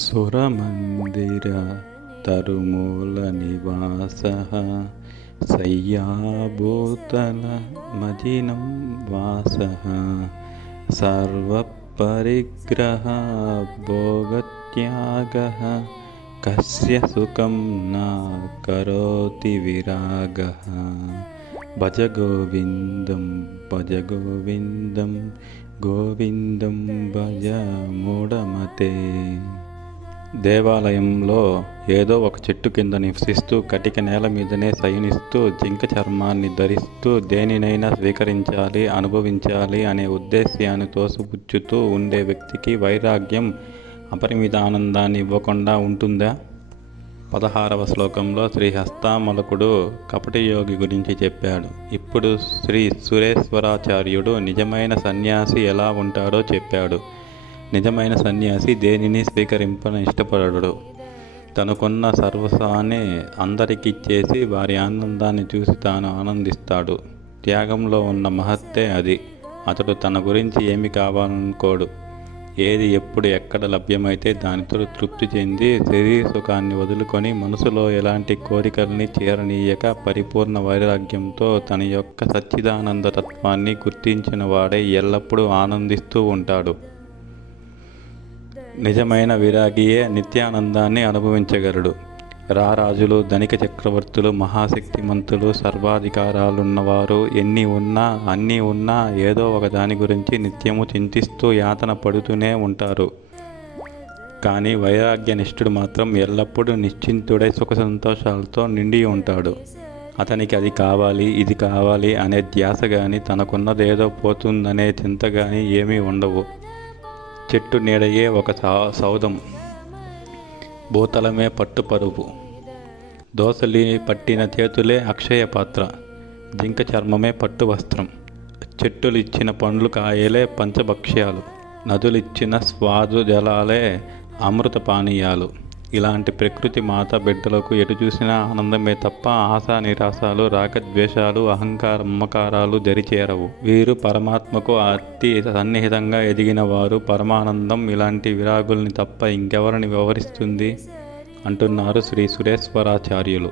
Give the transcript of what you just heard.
సురమందిర తరుమూల నివాసః శయ్యాభూతల మజినం వాసః సర్వపరిగ్రహ భోగత్యాగః కస్య సుఖం న కరోతి విరాగః. భజ గోవిందం భజ గోవిందం గోవిందం భజ మూఢమతే. దేవాలయంలో ఏదో ఒక చెట్టు కింద నివసిస్తూ కటిక నేల మీదనే శయనిస్తూ జింక చర్మాన్ని ధరిస్తూ దేనినైనా స్వీకరించాలి, అనుభవించాలి అనే ఉద్దేశ్యాన్ని తోసిపుచ్చుతూ ఉండే వ్యక్తికి వైరాగ్యం అపరిమిత ఆనందాన్ని ఇవ్వకుండా ఉంటుందా? 16వ శ్లోకంలో శ్రీ హస్తామలకుడు కపటి యోగి గురించి చెప్పాడు. ఇప్పుడు శ్రీ సురేశ్వరాచార్యుడు నిజమైన సన్యాసి ఎలా ఉంటాడో చెప్పాడు. నిజమైన సన్యాసి దేనిని స్వీకరింపని ఇష్టపడడు. తనకున్న సర్వస్వాన్ని అందరికిచ్చేసి వారి ఆనందాన్ని చూసి తాను ఆనందిస్తాడు. త్యాగంలో ఉన్న మహత్తే అది. అతడు తన గురించి ఏమి కావాలనుకోడు. ఏది ఎప్పుడు ఎక్కడ లభ్యమైతే దానితో తృప్తి చెంది శరీర సుఖాన్ని వదులుకొని మనసులో ఎలాంటి కోరికల్ని చేరనీయక పరిపూర్ణ వైరాగ్యంతో తన యొక్క సచ్చిదానంద తత్వాన్ని గుర్తించిన వాడే ఎల్లప్పుడూ ఆనందిస్తూ ఉంటాడు. నిజమైన విరాగియే నిత్యానందాన్ని అనుభవించగలడు. రారాజులు, ధనిక చక్రవర్తులు, మహాశక్తిమంతులు, సర్వాధికారాలున్నవారు అన్నీ ఉన్నా ఏదో ఒక దాని గురించి నిత్యము చింతిస్తూ యాతన పడుతూనే ఉంటారు. కానీ వైరాగ్యనిష్ఠుడు మాత్రం ఎల్లప్పుడూ నిశ్చింతుడై సుఖ సంతోషాలతో నిండి ఉంటాడు. అతనికి అది కావాలి, ఇది కావాలి అనే ధ్యాస కానీ, తనకున్నదేదో పోతుందనే చింత కానీ ఏమీ ఉండవు. చెట్టు నీడయే ఒక సౌధం, భూతలమే పట్టు పరుపు, దోసలి పట్టిన చేతులే అక్షయ పాత్ర, జింక చర్మమే పట్టు వస్త్రం, చెట్టులు ఇచ్చిన పండ్లు కాయలే పంచభక్ష్యాలు, నదులిచ్చిన స్వాదు జలాలే అమృత పానీయాలు. ఇలాంటి ప్రకృతి మాత బిడ్డలకు ఎటు చూసినా ఆనందమే తప్ప ఆశా నిరాశాలు, రాగద్వేషాలు, అహంకార మమకారాలు దరిచేరవు. వీరు పరమాత్మకు అతి సన్నిహితంగా ఎదిగిన వారు. పరమానందం ఇలాంటి విరాగుల్ని తప్ప ఇంకెవరిని వివరిస్తుంది అంటున్నారు శ్రీ సురేశ్వరాచార్యులు.